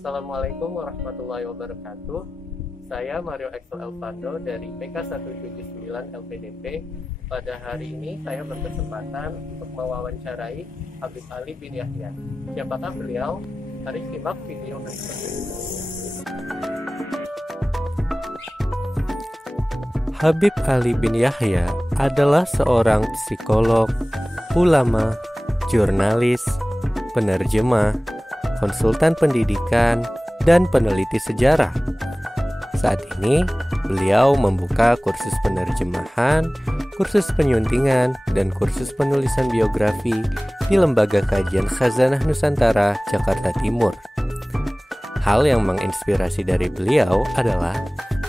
Assalamualaikum warahmatullahi wabarakatuh. Saya Mario Excel Elvando dari PK 179 LPDP. Pada hari ini saya berkesempatan untuk mewawancarai Habib Ali bin Yahya. Siapakah beliau? Mari simak video tersebut. Habib Ali bin Yahya adalah seorang psikolog, ulama, jurnalis, penerjemah, konsultan pendidikan, dan peneliti sejarah. Saat ini, beliau membuka kursus penerjemahan, kursus penyuntingan, dan kursus penulisan biografi di Lembaga Kajian Khazanah Nusantara, Jakarta Timur. Hal yang menginspirasi dari beliau adalah,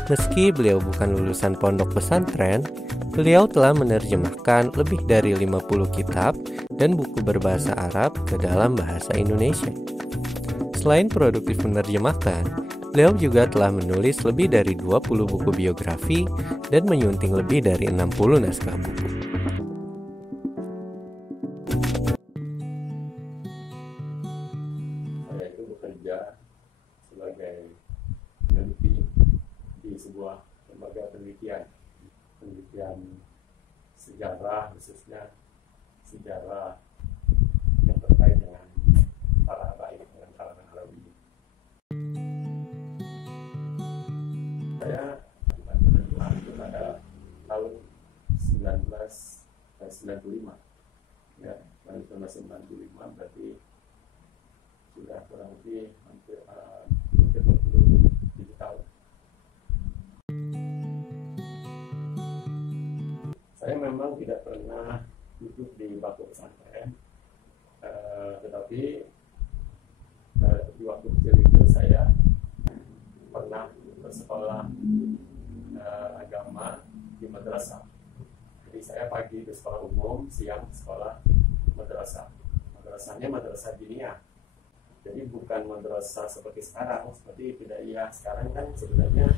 meski beliau bukan lulusan pondok pesantren, beliau telah menerjemahkan lebih dari 50 kitab dan buku berbahasa Arab ke dalam bahasa Indonesia. Selain produktif menerjemahkan, beliau juga telah menulis lebih dari 20 buku biografi dan menyunting lebih dari 60 naskah buku. Saya itu bekerja sebagai peneliti di sebuah lembaga penelitian sejarah, khususnya sejarah yang terkait dengan para habaib dan kalangan Alawi. Saya bukan penerjemah itu pada tahun 1995, ya, tahun 1995 berarti sudah kurang lebih hampir 27 tahun. Saya memang tidak pernah duduk di bangku pesantren, tetapi di waktu kecil itu saya pernah bersekolah agama di madrasah. Jadi saya pagi di sekolah umum, siang sekolah madrasah. Madrasahnya madrasah diniyah. Jadi bukan madrasah seperti sekarang, seperti Ibtidaiyah. Sekarang kan sebenarnya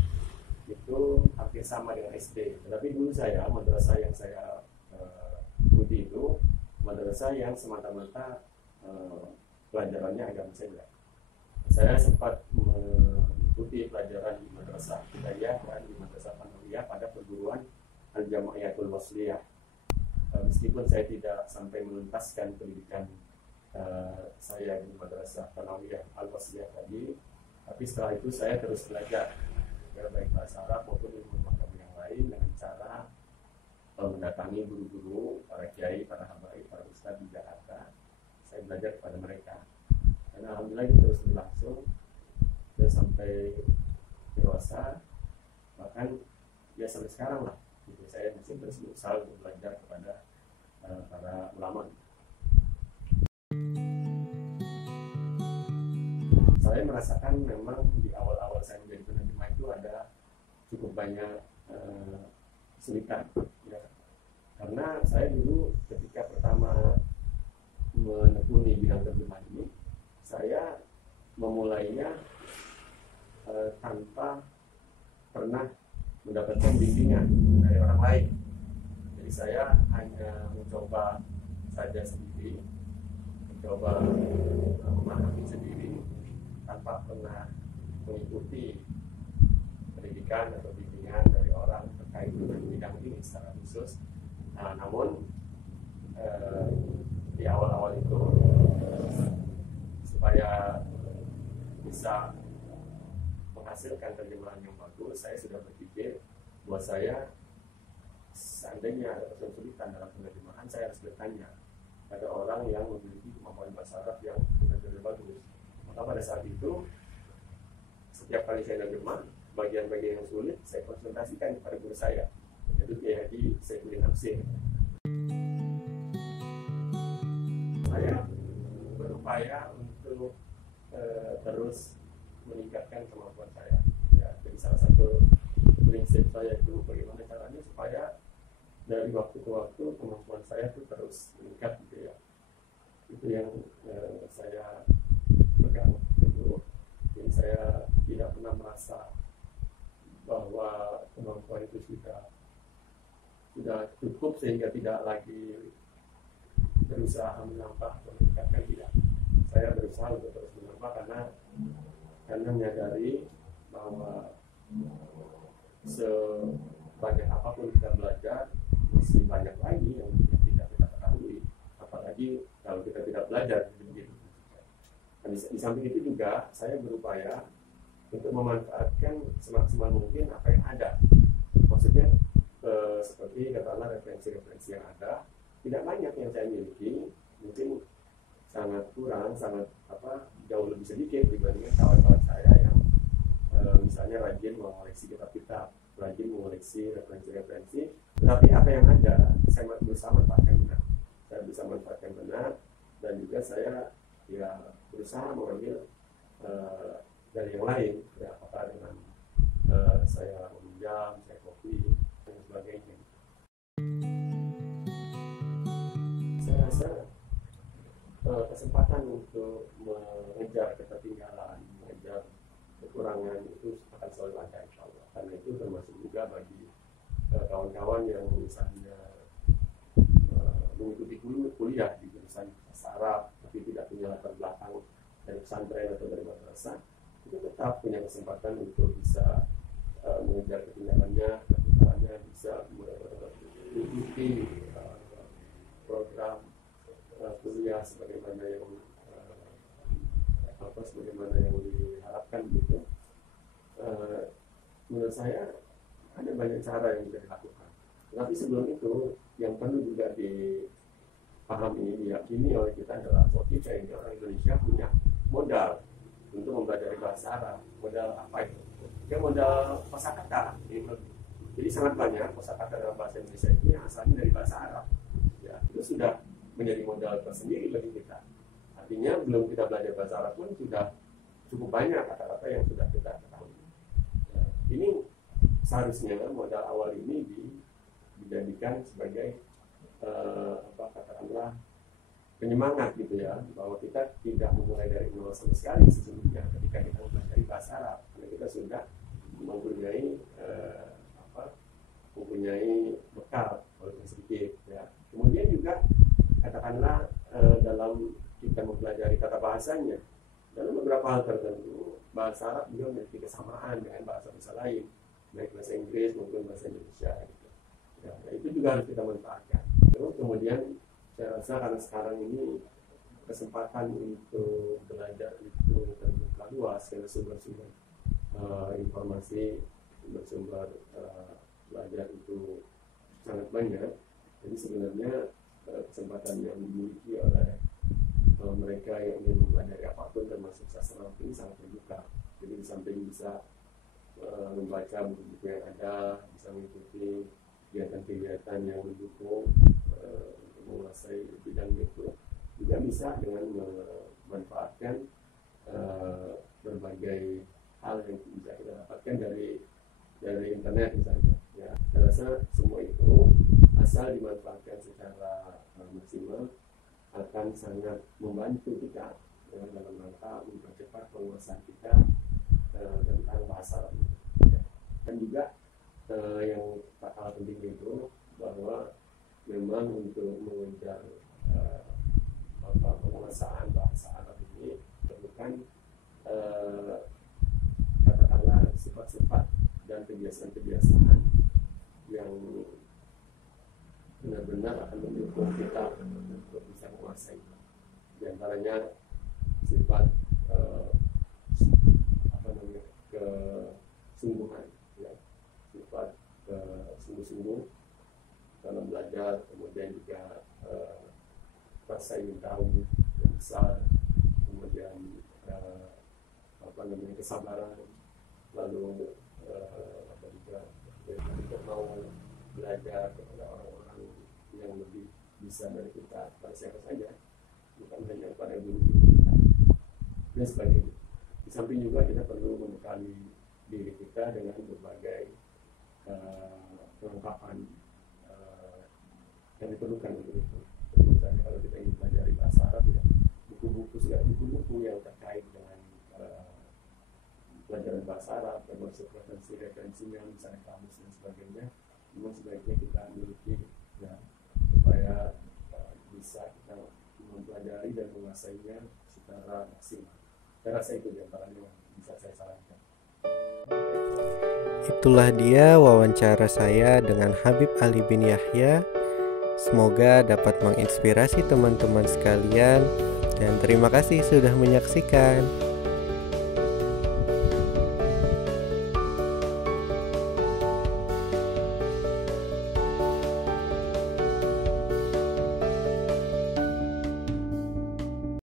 itu hampir sama dengan SD. Tetapi dulu saya, madrasah yang saya ikuti itu madrasah yang semata-mata pelajarannya agama saja. Saya sempat mengikuti pelajaran di madrasah Ibtidaiyah dan di madrasah Tsanawiyah pada perguruan Al-Jamaiyatul Wasliyah. Meskipun saya tidak sampai menuntaskan pendidikan saya di madrasah Tsanawiyah Al-Wasliyah tadi, tapi setelah itu saya terus belajar, ya, baik bahasa Arab maupun ilmu agama yang lain dengan cara mendatangi guru-guru, para kiai, para habaib, para ustadz di Jakarta. Saya belajar kepada mereka. Dan alhamdulillah itu terus berlangsung dan sampai dewasa, bahkan ya sampai sekarang lah. Gitu. Saya masih terus berusaha untuk belajar kepada para ulama. Saya merasakan memang di awal-awal saya menjadi penerjemah itu ada cukup banyak kesulitan, ya. Karena saya dulu ketika pertama menekuni bidang terjemah ini, saya memulainya tanpa pernah mendapatkan bimbingan dari orang lain. Jadi saya hanya mencoba saja sendiri, mencoba memahami sendiri tanpa pernah mengikuti pendidikan atau bimbingan dari orang terkait dengan bidang ini secara khusus. Namun di awal-awal itu supaya bisa menghasilkan terjemahan yang bagus, saya sudah berpikir bahwa saya seandainya ada kesulitan dalam penerjemahan, saya harus bertanya pada orang yang memiliki kemampuan bahasa Arab yang benar-benar bagus. Maka pada saat itu, setiap kali saya menerjemah bagian-bagian yang sulit, saya konsultasikan kepada guru saya, yaitu Kiai Haji Saifuddin Hamsin. Saya berupaya untuk terus meningkatkan kemampuan saya. Ya, jadi salah satu prinsip saya itu bagaimana caranya supaya dari waktu ke waktu kemampuan saya itu terus meningkat, gitu ya. Itu yang saya pegang dulu. Jadi saya tidak pernah merasa bahwa kemampuan itu sudah cukup sehingga tidak lagi berusaha menambah atau meningkatkan, tidak. Saya berusaha untuk terus menambah karena karena menyadari bahwa sebanyak apapun kita belajar masih banyak lagi yang tidak kita ketahui, apalagi kalau kita tidak belajar begitu. Di samping itu juga saya berupaya untuk memanfaatkan semaksimal mungkin apa yang ada. Maksudnya seperti katakanlah referensi-referensi yang ada tidak banyak yang saya miliki, mungkin sangat kurang, sangat jauh lebih sedikit dibandingkan kawan-kawan saya yang misalnya rajin mengoleksi kitab-kitab, rajin mengoleksi referensi-referensi. Tetapi apa yang ada saya berusaha manfaatkan benar. Saya bisa manfaatkan benar, dan juga saya berusaha mengambil dari yang lain, apakah dengan saya meminjam, saya copy dan sebagainya. Saya rasa kesempatan untuk mengejar ketertinggalan, mengejar kekurangan itu akan selalu ada, insya Allah. Karena itu termasuk juga bagi kawan-kawan yang misalnya mengikuti kuliah di jurusan bahasa Arab tapi tidak punya latar belakang dari pesantren atau dari madrasah, itu tetap punya kesempatan untuk bisa mengejar ketinggalannya, bisa mengikuti program kuliah sebagaimana yang diharapkan gitu. Menurut saya ada banyak cara yang bisa dilakukan. Tapi sebelum itu yang perlu juga dipahami, diyakini oleh kita adalah bahwa kita ini orang Indonesia punya modal untuk mempelajari bahasa Arab. Modal apa itu? Ya modal kosakata. Jadi sangat banyak kosakata dalam bahasa Indonesia ini yang asalnya dari bahasa Arab. Ya, itu sudah menjadi modal tersendiri bagi kita. Artinya belum kita belajar bahasa Arab pun sudah cukup banyak kata-kata yang sudah kita ketahui. Ya, ini seharusnya modal awal ini dijadikan sebagai katakanlah penyemangat gitu ya, bahwa kita tidak memulai dari nol sama sekali sesungguhnya ketika kita mempelajari bahasa Arab, karena kita sudah mempunyai bekal walaupun sedikit ya. Kemudian juga katakanlah dalam kita mempelajari kata bahasanya, dalam beberapa hal tertentu bahasa Arab juga memiliki kesamaan dengan bahasa-bahasa lain, baik bahasa Inggris maupun bahasa Indonesia gitu. Ya, itu juga harus kita manfaatkan. Terus kemudian saya rasa karena sekarang ini kesempatan untuk belajar itu terbuka luas, karena sumber-sumber informasi, sumber-sumber belajar itu sangat banyak. Jadi sebenarnya kesempatan yang dimiliki oleh mereka yang ingin mempelajari apapun termasuk sastra ini sangat terbuka. Jadi di samping bisa membaca buku-buku yang ada, bisa mengikuti kegiatan-kegiatan yang mendukung untuk menguasai bidang itu, juga bisa dengan memanfaatkan berbagai hal yang bisa kita dapatkan dari internet misalnya. Ya, saya rasa semua itu asal dimanfaatkan secara maksimal akan sangat membantu kita dalam rangka mempercepat penguasaan kita tentang bahasa Arab. Ya. Dan juga yang hal penting itu bahwa memang untuk mengejar penguasaan bahasa Arab ini diperlukan katakanlah sifat-sifat dan kebiasaan-kebiasaan yang benar-benar akan mendukung kita untuk bisa menguasai. Di antaranya sifat kesungguhan, ya, sifat sungguh-sungguh dalam belajar, kemudian juga rasa ingin tahu yang besar, kemudian kesabaran, lalu juga mau belajar kepada orang-orang yang lebih bisa dari kita, pada siapa saja, bukan hanya pada guru-guru kita dan sebagainya. Di samping juga kita perlu membekali diri kita dengan berbagai kelengkapan yang diperlukan untuk itu. Misalnya kalau kita ingin belajar bahasa Arab, ya, buku-buku yang terkait dengan pelajaran bahasa Arab, termasuk referensinya, misalnya kamus dan sebagainya, memang sebaiknya kita miliki ya, supaya bisa kita mempelajari dan menguasainya secara maksimal. Saya rasa itu diantaranya yang bisa saya sarankan. Itulah dia wawancara saya dengan Habib Ali bin Yahya. Semoga dapat menginspirasi teman-teman sekalian, dan terima kasih sudah menyaksikan.